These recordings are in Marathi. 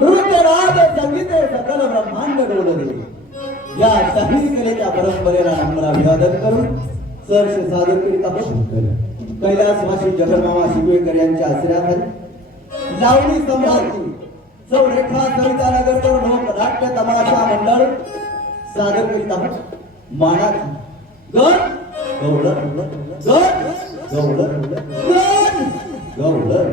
नृत्य राग संगीत सकल ब्रह्मांड डोलले. या शाहीर कलेच्या परंपरेला आम्हाला अभिवादन करून सहर्ष सादर करीत आहोत कैलासवासी जगन्मामा शिवेकर यांच्या आश्रयाखाली लावणी सम्राटी सौ रेखा सविता नगरकर लोकनाट्य तमाशा मंडळ सादर करीत आहोत मानाची गण गौडर गण गौडर गण गौडर.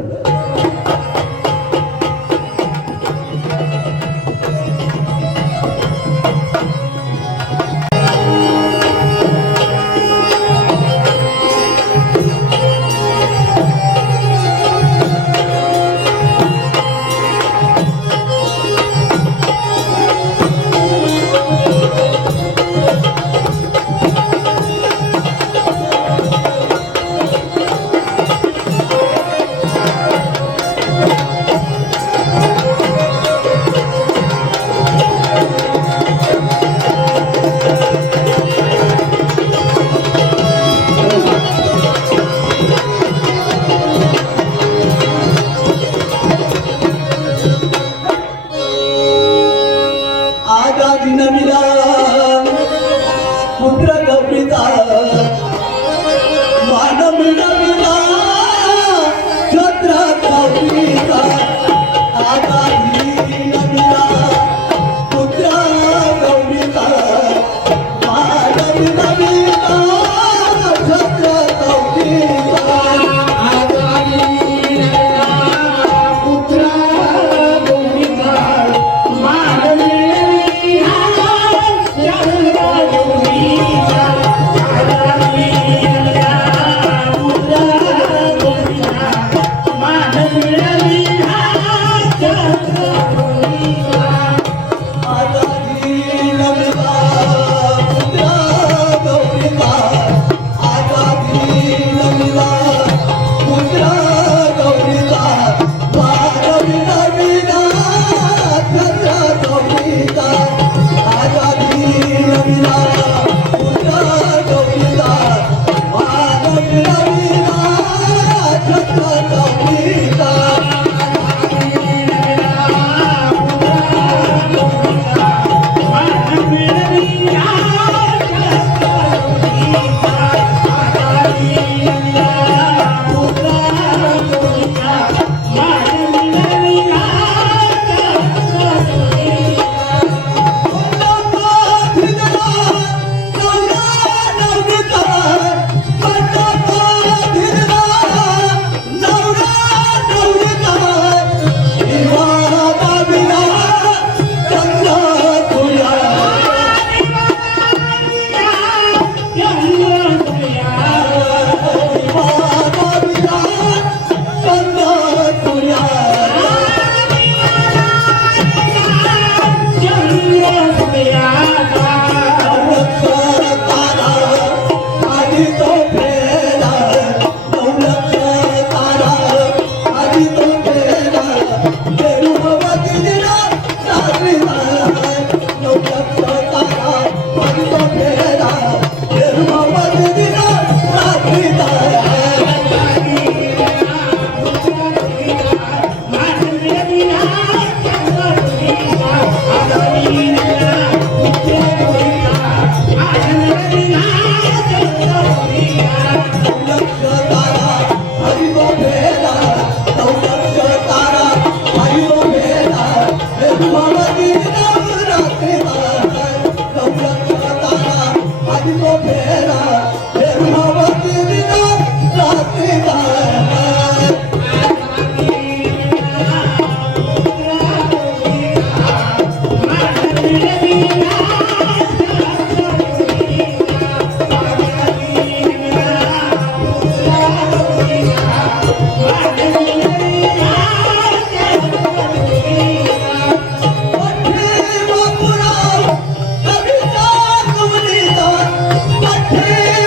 Hey!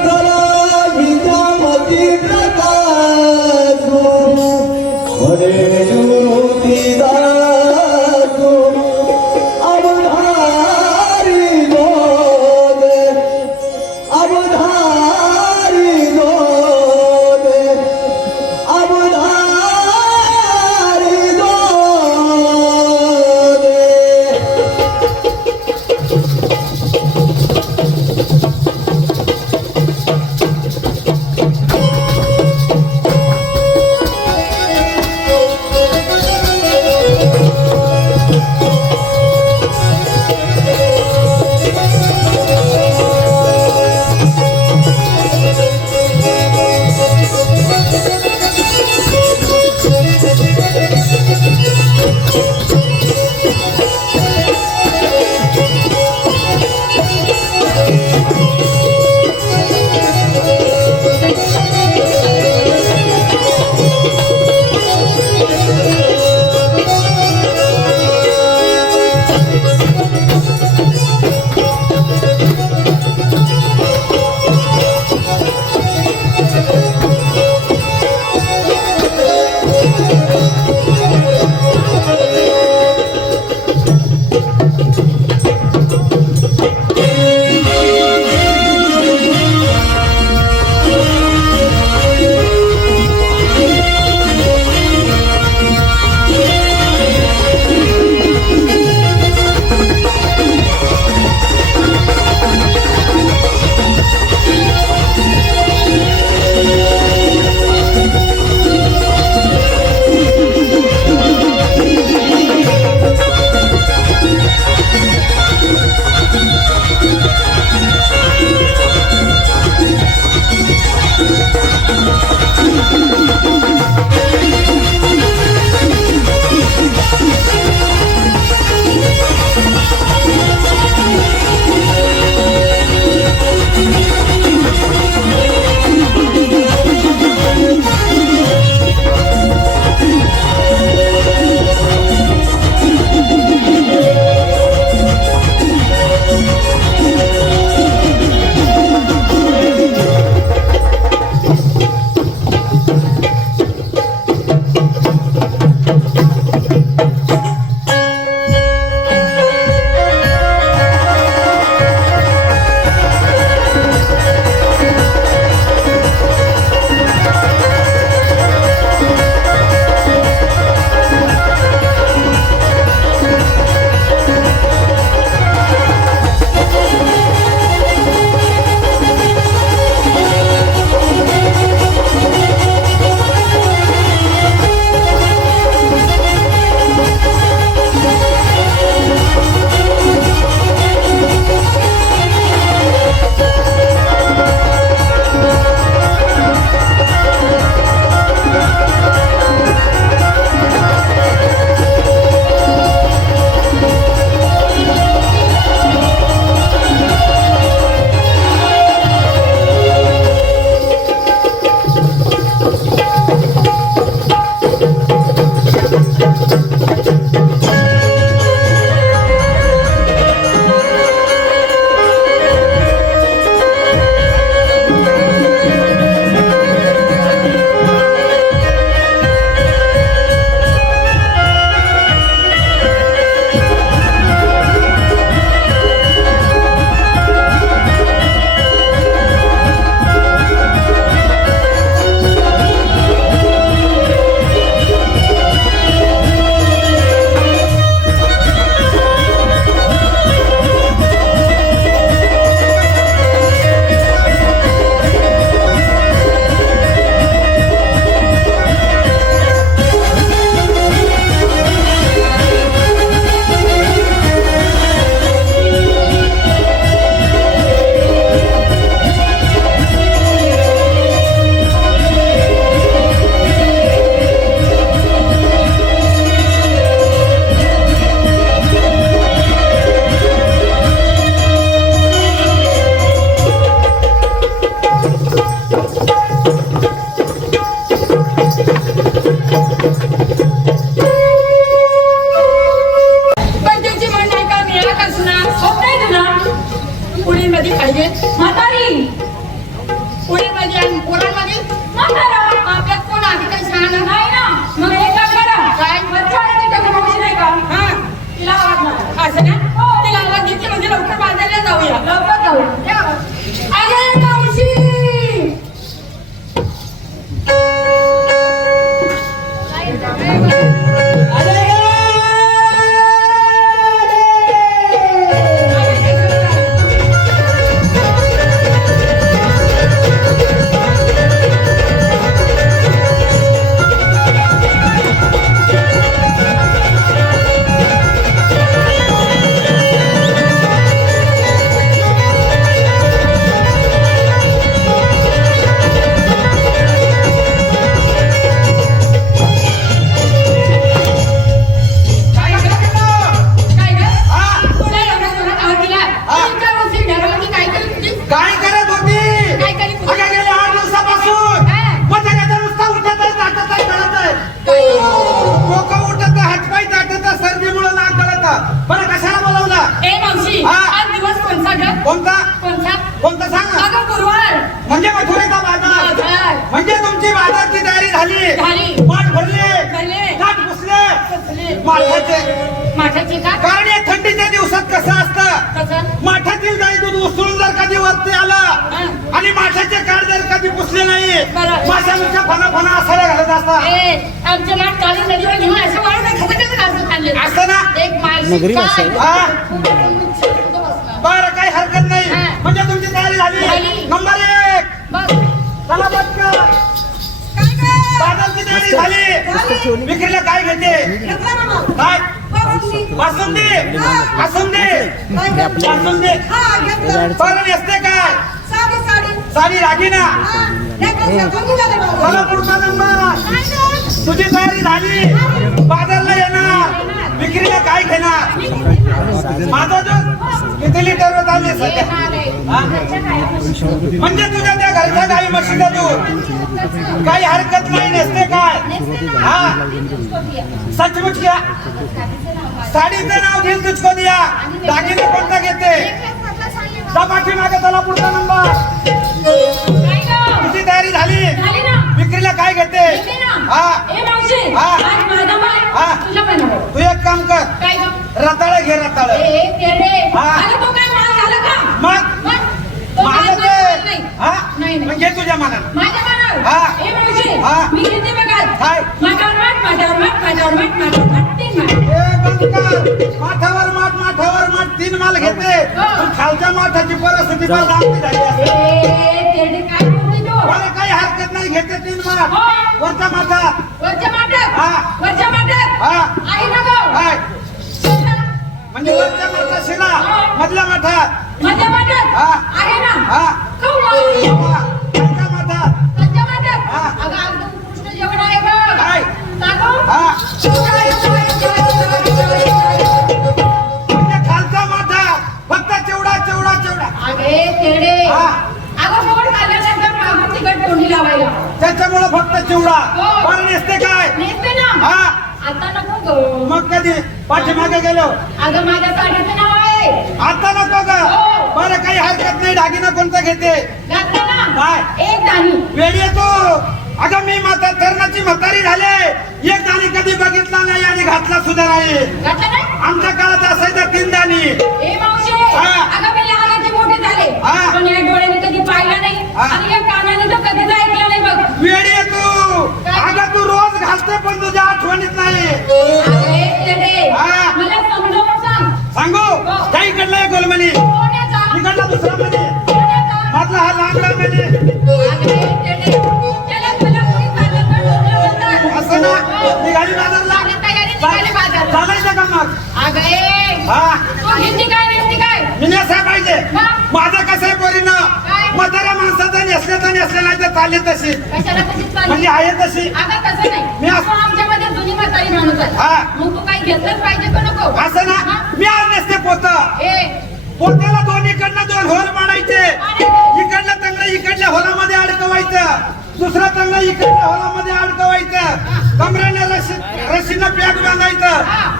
सकल विद्यामती प्रकाशो वरे निवृत्ती दासो अवधारी गोदे अवधारी गोदे अवधारी गोदे झाली. माठ भरले काठ पुसले माठाचे का कारण या थंडीच्या दिवसात कसं असतं माठातील गाई दूध उचलून जर कधी वरती आलं आणि माठाचे काठ जर कधी पुसले नाही माशांच्या फणा असायला घालत असतात. आमच्या माठ काढून नदीवर घेऊन असं वाळून असं ना नगरी भाषा बरं काही हरकत नाही. म्हणजे तुमची तयारी झाली. नंबर 1 चला पटकन बाजारची तयारी झाली. विक्रीला काय घेते काय बासुंदी बरं असते काय साडी रागीना चला पुढचा नंबर. तुझी तयारी झाली. बाजारला येणार विक्रीला काय घेणार माझा जो किती लिटर चालले सध्या म्हणजे तुझ्या त्या घरच्या गाई म्हशीला दूध काही हरकत नाही नसते काय हा सचमुच घ्या. साडीचं नाव घेईल तुझको दिया दागिने कोणता घेते पाठी मागे चला पुढचा नंबर. तुझी तयारी झाली विक्रीला काय घेते तू एक काम कर रताळ घे रताळ मग घे तुझ्या मनात माठावर माठ 3 माल घेते खालच्या माठाची परिस्थिती मला काही हरकत नाही घेते 3 माठ वरच्या माठात म्हणजे वरच्या माठात शिरा मधल्या माठात खालचा माठा फक्त चिवडा त्याच्यामुळे फक्त चिवडा बरं नेसते काय आता नको मग कधी पाठीमागे गेलो अगं माझ्या साडीचं नाव आहे आता नको ग बरं काही हरकत नाही दागिना कोणता घेते घातलं ना काय एक दाणी वेळ येतो अगं मी माता धर्माची म्हातारी झाले एक दाणी कधी बघितला नाही आणि घातला सुद्धा नाही आमच्या काळात असायचं 3 दाणी अगं मी लहानाची मोठी झाले पण या डोळ्याने कधी पाहिलं नाही आणि या कानाने तर कधीच ऐकलं नाही बघ वेळ येतो अगं तू रोज घालते पण तुझ्या आठवणीत नाही मला समजावून सांग सांगू त्या इकडला एक गोलमणी इकडला दुसरा म्हणे मधला हा लांबडा म्हणे असं ना निघाली बाजारला चालायचं का मग हिंदी काय मी नेसा पाहिजे माझं कसं आहे पोरीनं म्हाताऱ्या माणसाचं नेसल्याचं नेसलं नाही तर चालेल तशी म्हणजे आहे तशी मी आमच्यामध्ये जुनी म्हातारी माणूस आहे मग तू काही घेतलंच पाहिजे का नको असं ना मी आज नेसते पोत्याला 2 इकडनं 2 होल मारायचे इकडलं चांगलं इकडल्या होलामध्ये अडकवायचं दुसरं चांगलं इकडल्या होलामध्ये अडकवायचं कमरेनं रशीनं पॅक बांधायचं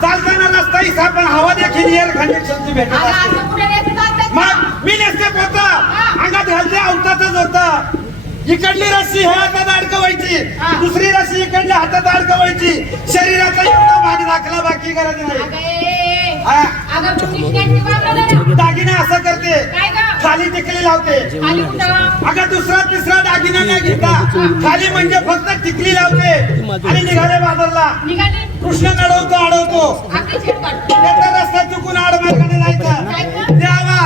चालताना रस्ता हिसा पण हवा देखील एअर कंडिशनची भेटत असते मग मी नेसते पोत अंगात घालते अवतातच होतं इकडली रस्सी ह्या हातात अडकवायची दुसरी रस्सी इकडल्या हातात अडकवायची शरीराचा एवढा भाग दाखला बाकी गरज नाही दागिना असं करते खाली टिकली लावते अगं दुसरा तिसरा दागिना नाही घेता खाली म्हणजे फक्त टिकली लावते आणि निघाले बाजारला कृष्ण अडवतो त्याचा रस्ता चुकून आडमार्गाने जायचं द्यावा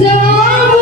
जाऊ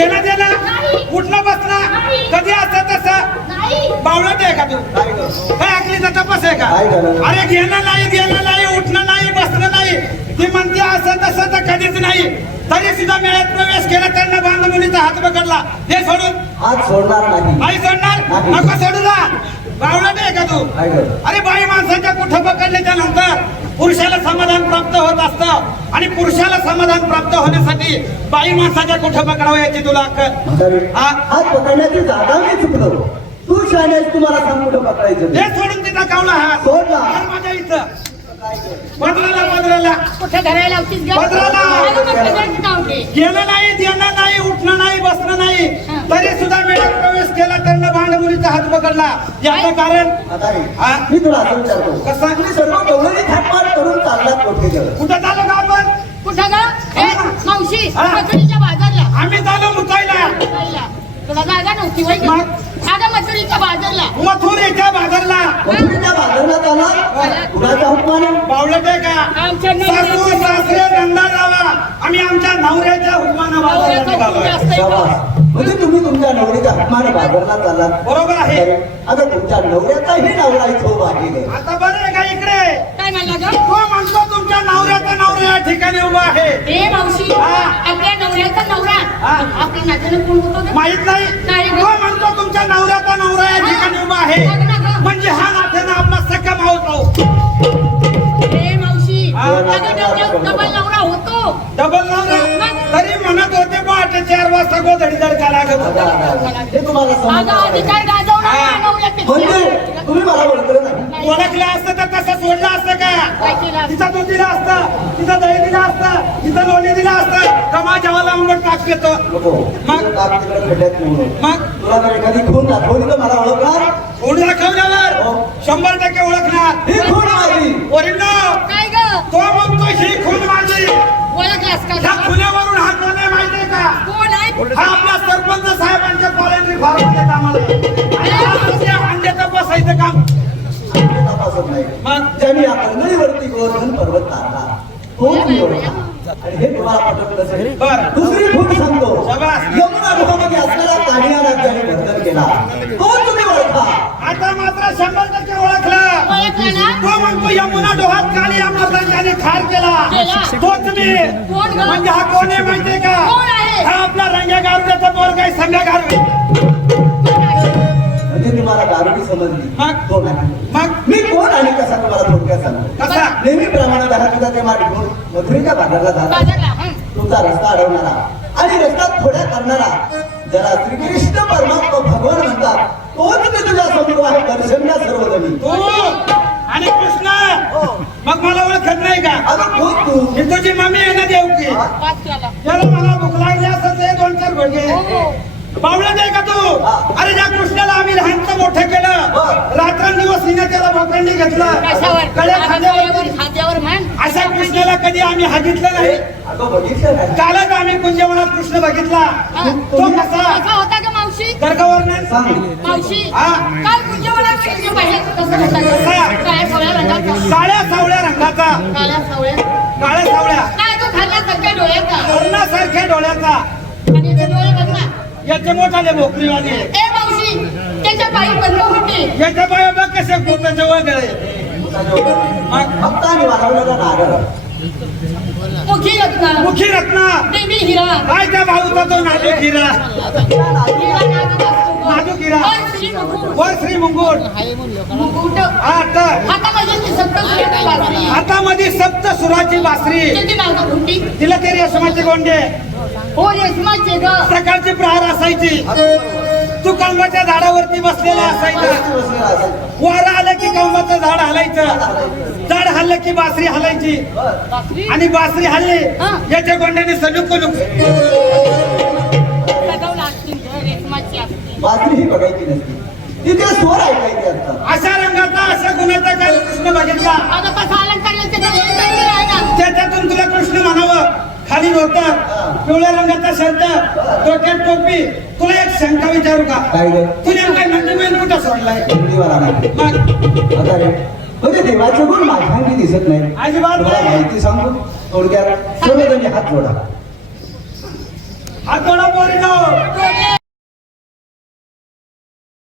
घेणं देणं नाही. उठणं बसणं नाही. कधी असं तसं नाही बावळट आहे का तू काय गं? काय आखलीचा तपास आहे का काय झालं? अरे घेणं नाही देणं नाही उठणं नाही बसणं नाही ती म्हणते असं तसं तर कधीच नाही तरी सुद्धा मेळ्यात प्रवेश केला त्यांना बांध मुलीचा हात पकडला हे सोडून हात सोडणार नाही. नाही सोडणार नाही. नको सोडू ना बावळट आहे का तू काय गं? अरे बाई माणसाच्या कुठं पकडल्याच्या नंतर पुरुषाला समाधान प्राप्त होत असतं आणि पुरुषाला समाधान प्राप्त होण्यासाठी बाई माणसाच्या कुठं पकडावं याची तुला अक्कल म्हातारी, हा? हात पकडण्याची जागा मी चुकलो. तू शाळेत तुम्हाला सांग कुठं पकडायचं हे ते. सोडून तिचा कावला हात सोडला. हात माझ्या इथं बदलाला कुठे धरायला लावतीस गं? पदराला. अगं, मग सगळ्यांची नाव घे. गेलं नाही देणं नाही उठणं नाही बसणं नाही हा. तरी सुद्धा मेळ्यात प्रवेश केला त्यांना भांड मुलीचा हात पकडला याचं कारण म्हातारी, हा? मी तुला असं विचारतो. कसं? तुम्ही सर्व गवळणी थाटमाट करून चाललात कुठे गेलं? कुठं झालं का आपण कुठं गं? ए, मावशी हा. मथुरीच्या बाजारला आम्ही झालो मुकायला जायला. तुला जागा नव्हती वय मग? अगं मथुरीच्या बाजारला मथुरेच्या बाजारला मथुरीच्या बाजारात आला कुणाचा हुकमान? बावळट आहे का आमच्या सासू नवऱ्याचं- सासरे नंदा जावा आम्ही आमच्या नवऱ्याच्या हुकमानं बाजारात नवऱ्याचं हुकूम निघालोय. जास्त आहे गं. शाबास. म्हणजे तुम्ही तुमच्या नवरीच्या हुकमाने बाजारात चाललात. बरोबर आहे. अगं तुमच्या नवऱ्याचाही नवरा इथं उभा आहे. आता बरं आहे का इकडे काय म्हणला गं? तो म्हणतो तुमच्या नवऱ्याचा नवरा या ठिकाणी उभा आहे ए मावशी हा. आपल्या नवऱ्याचा नवरा हा. आपल्या नात्यानं कोण होतो गं? माहित नाही नाही गं. तो म्हणतो तुमच्या नवऱ्याचा नवरा या ठिकाणी उभा आहे बघ ना गं. म्हणजे हा नात्यानं आपला सख्खा भाऊ तो ए मावशी हा. अगं डबल नवरा होतो डबल नवरा तरी म्हणत होते पहाटे 4 वाजता गोधडी दडका लागत होता. हे तुम्हाला अगं समजलं अधिकार गाजवणार हा. ना नवऱ्यापेक्षा. म्हणजे तुम्ही मला ओळखलं नाही. ओळखलं असतं तर तसं सोडलं असतं काय का केलं असतं? तिचा दूध दिला असतं तिचा दही दिला असतं तिचा लोणी दिला असतं कमा जेवायला आंबट टाक येतो नको. मग? तुझं ताक तिकडे खड्ड्यात नेऊ नको. मग तुला जर एखादी खून दाखवली तर मला ओळखणार? कोण दाखवल्यावर हो. 100% ओळखणार ही खून माझी. ओरिनो काय गं? तो म्हणतो ही खून माझी ओळखलास का? त्या खुन्यावरून हात नाही माहितीये का कोण आहे? हा आपला सरपंच साहेबांच्या कॉलेजनी फार्ममध्ये कामाला आहे. आणि हा त्या अंड्याचं बसायचं काम आम्ही तपासत नाही. मग? ज्यांनी या कन्नडीवरती गोवर्धन पर्वत तारला तोच मी ओळखला. आणि हे तुम्हाला पटत नसेल. बरं. दुसरी खून सांगतो. शाबास. यमुना नदीमध्ये असलेला कानिया राज्याने बंधन केला तो तुम्ही ओळखा. आता मात्र 100% ओळखलं ओळखलं ना? तो म्हणतो यमुना डोहात काली अमरदासाने खार केला केला. तोच मी कोण गं? म्हणजे हा कोण आहे माहितीये का कोण आहे? हा आपला रंग्या गारुड्याचा पोरगा आहे संघ्या गारुडी म्हणजे तुम्हाला दारुडी समजली मग? तो नाही. मग मी कोण आणि कसा तुम्हाला थोडक्यात सांगतो. कसा नेहमीप्रमाणे दहा ते मार्ग घेऊन मथुरेच्या बाजारला झाला. बाजारला हं. तुमचा रस्ता अडवणारा आणि रस्ता थोड्या करणारा ज्याला श्रीकृष्ण परमात्मा भगवान म्हणतात तोच मी तुझ्या समोर आहे दर्शनला सर्वजणी. तू आणि कृष्ण मग मला ओळखत नाही का अगं कोण तू? ही तुझी मम्मी आहे ना देवकी पाच केला. त्याला मला भूक लागली असं ते 2-4 घोडगे हो. बावळत आहे का तू हा. अरे ज्या कृष्णाला आम्ही लहानचं मोठं केलं बरं. रात्रंदिवस हिने त्याला भोकंडी घेतलं कशावर? कड्या खांद्यावर खांद्यावर म्हण. अशा कृष्णाला कधी आम्ही हागितलं नाही अगं बघितलं नाही. कालच आम्ही कुंजवनात कृष्ण बघितला हा. तो कसा कसा होता गं मावशी? दर्गावर सांग. मावशी हा. काल कुंजवनात कृष्ण पाहिला कसं होता गं? कसा? काळ्या सावळ्या रंगाचा. काळ्या सावळ्या रंगाचा काळ्या सावळ्या. काळ्या सावळ्या काय तो खाल्ल्यासारख्या डोळ्याचा. कर्णासारख्या डोळ्याचा आणि ते डोळे बघ ना. याचे मोठाले भोकरीवाले ए मावशी त्याच्या पायी बंद होते. याच्या बाया बघ कसे पोटाच्या वगैरे भक्त आणि वाढवलेला नागर. मुखी रत्न. मुखी रत्ना देवी हिरा. काय त्या भाऊचा तो नाजूक हिरा हिरा नाजूक असतो. नाजूक हिरा. वर श्री मुकुट. वर श्री मुकुट मुकुट. आता हातामध्ये ती सप्तसुराची बासरी. हातामध्ये सप्त सुराची बासरी त्याची नाजूक घुंटी. तिला ते रेशमाचे गोंडे हो रेशमाचे ग. सकाळची प्रहार असायची तू कळंबाच्या झाडावरती बसलेला असायचं वारा आलं की कळंबाचं झाड हलायचं झाड हल्लं की बासरी हलायची बासरी. आणि बासरी हल्ली हा. याच्या गोंड्याने सलूक सजवलं असतील ग, रेशमाची असतील. बासरी ही बघायची नसते. तिथे स्वर ऐकायचे असतात. अशा रंगाचा अशा गुणाचा काय कृष्ण बघितला अगं कसा अलंकार याच्या डोळ्यात आहे ना. त्याच्यातून तुला कृष्ण म्हणावं खाली नव्हतं पिवळ्या रंगाचा शर्ट डोक्यात टोपी तुला एक शंका विचारू का काय ग? तू नेमका नंदीबेन कुठं सोडलाय हिंदीवाला नाही. मग आता रे, म्हणजे देवाचे गुण माझ्या अंगी दिसत नाही. अजिबात तुम्हाला नाही. माहिती सांगू थोडक्यात सर्वजणी हात जोडा. हातोडा पोरीनो